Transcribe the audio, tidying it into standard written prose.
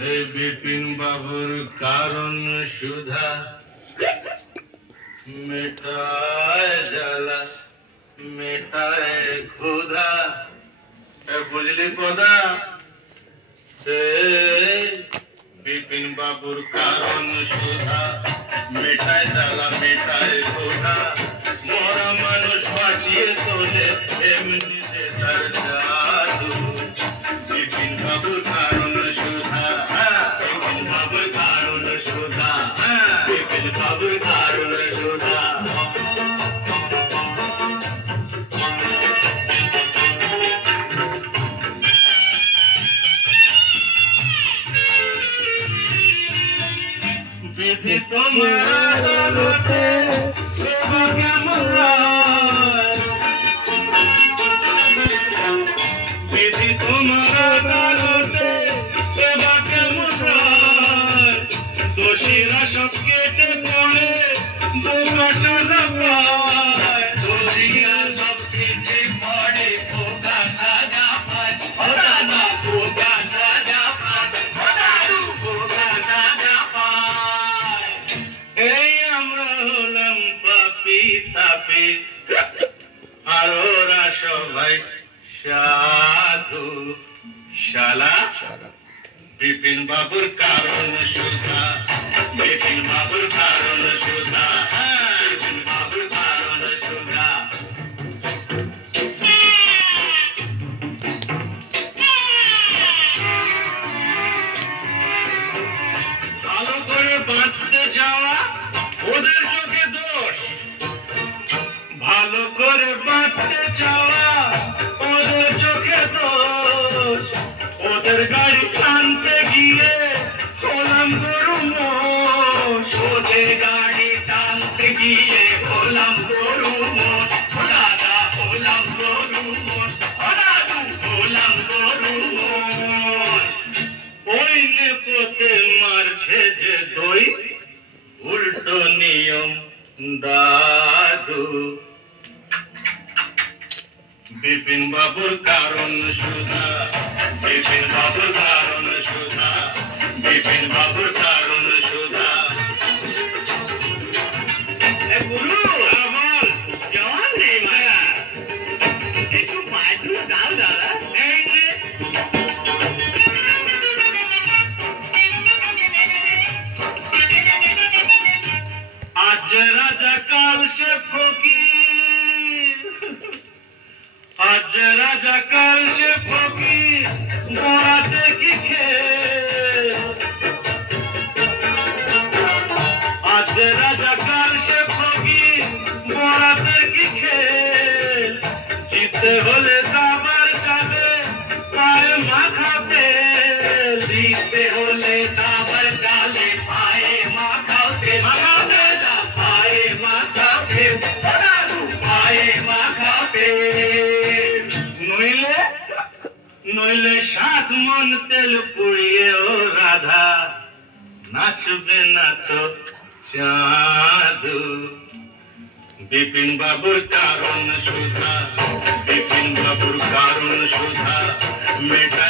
বিপিন বাবুর কারণ সুধা মেটায় জ্বালা মেটায় ক্ষুধা বুঝলি পদা বিপিন বাবুর কারণ সুধা মেটায় জ্বালা মেটায় ক্ষুধা মরা মানুষ বাঁচিয়ে তোলে এমনি তার জাদু বিপিন বাবুর কারণ সুধা বিপিন বাবুর কারণ সুধা বিপিন বাবুর কারণ সুধা বিধি তোমার আদালতে সেবা কেমন বিধি তোমার আদালতে সেবা কেমন দোষীরা সব কেটে পড়ে বোকা সাজা পায় দোষীরা সব কেটে পড়ে বোকা সাজা পায় দাদা বোকা সাজা পায় দাদু বোকা সাজা পায় এই আমরা হলাম পাপি তাপি আর ওরা সবাই সাধু শালা বিপিন বাবুর কারণ সুধা বিপিন বাবুর কারণ সুধা বিপিন বাবুর কারণ সুধা ভালো করে বাঁচতে যাওয়া ওদের চোখে দোষ ভালো করে বাঁচতে চাওয়া ওদের চোখে দোষ ওদের গাড়ি টানতে গিয়ে হলাম গরু মোষ ওদের গাড়ি টানতে গিয়ে হলাম গরু মোষ দাদা হলাম গরু মোষ দাদু হলাম গরু মোষ ওই নেপোতে মারছে যে দই উল্টো নিয়ম দাদু বিপিন বাবুর কারণ সুধা বিপিন বাবুর কারণ সুধা বিপিন বাবুর কারণ সুধা গুরু আমার জন নেই মায়া একটু পায়দু দাও দাদা আজ রাজা কাল সে ফকির আজ রাজা কাল সে ফকির দাঁড়াতে কি খেল আজ রাজা কাল সে ফকির দাঁড়াতে কি খেল জিততে হলে দাবার যাবে পায়ে মাথা তেল জিততে হলে দাবার চালে পায়ে মাথা তেল পায়ে মাথা তেল পায়ে মাথা তেল নইলে 7 মন তেল পুড়িয়ে ও রাধা নাচবে নাচো চাঁদু বিপিন বাবুর কারণ সুধা বিপিন বাবুর কারণ সুধা মেটা